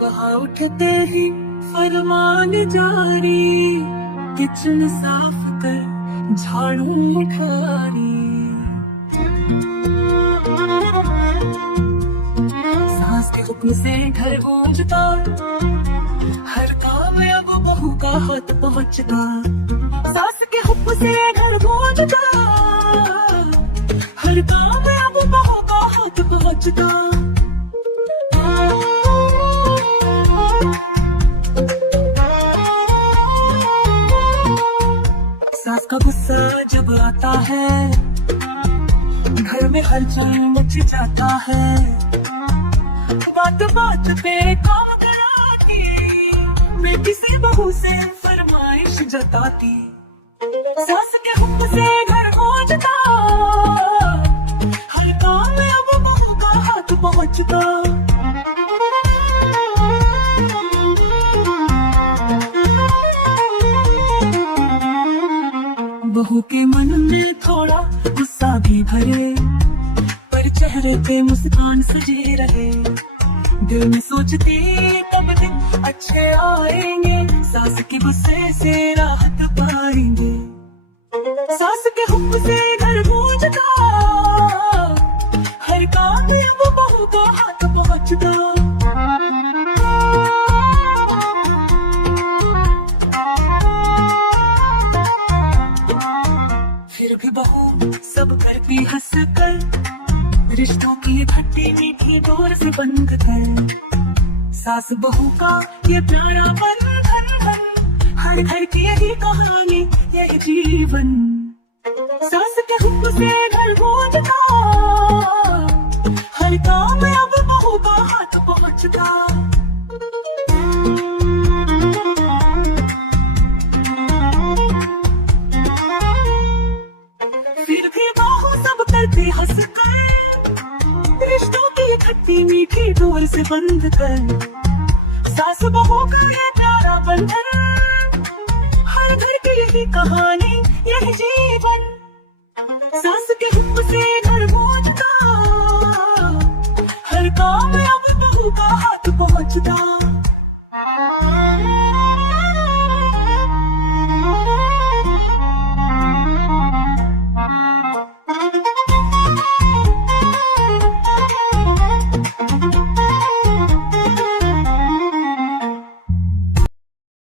सुबह उठते ही फरमान जारी, किचन साफ कर झाड़ू उठारी। सास के हुक्म से घर गूंजता, हर काम अब बहू का हाथ पहुंचता। सास के हुक्म से घर गूंजता, हर काम अब बहू का हाथ पहुंचता। सास का गुस्सा जब आता है, घर में हलचल मच जाता है। बात बात पे काम कराती, बेटी से बहू से फरमाइश जताती। सास के हुक्म से घर गूंजता, हर काम अब बहू का हाथ पहुंचता। बहू के मन में थोड़ा गुस्सा भी भरे, पर चेहरे पे मुस्कान सजे रहे। दिल में सोचती कब दिन अच्छे आएंगे, सास के गुस्से से राहत पाएंगे। सास के हुक्म से घर गूंजता, हर काम में वो बहू का हाथ पहुंचता। फिर भी बहू सब करती हंस कर, रिश्तों की खट्टी मीठी डोर से बंध कर। सास बहू का ये प्यारा बंधन, हर घर की यही कहानी यही जीवन। सास के हुक्म से घर गूंजता, हर काम अब बहू का हाथ पहुंचता। हंस कर, रिश्तों की खट्टी मीठी डोर से बंध कर। सास बहू का ये प्यारा बंधन, हर घर की यही कहानी यही जीवन। सास के हुक्म से घर गूंजता, हर काम अब बहू का हाथ पहुंचता।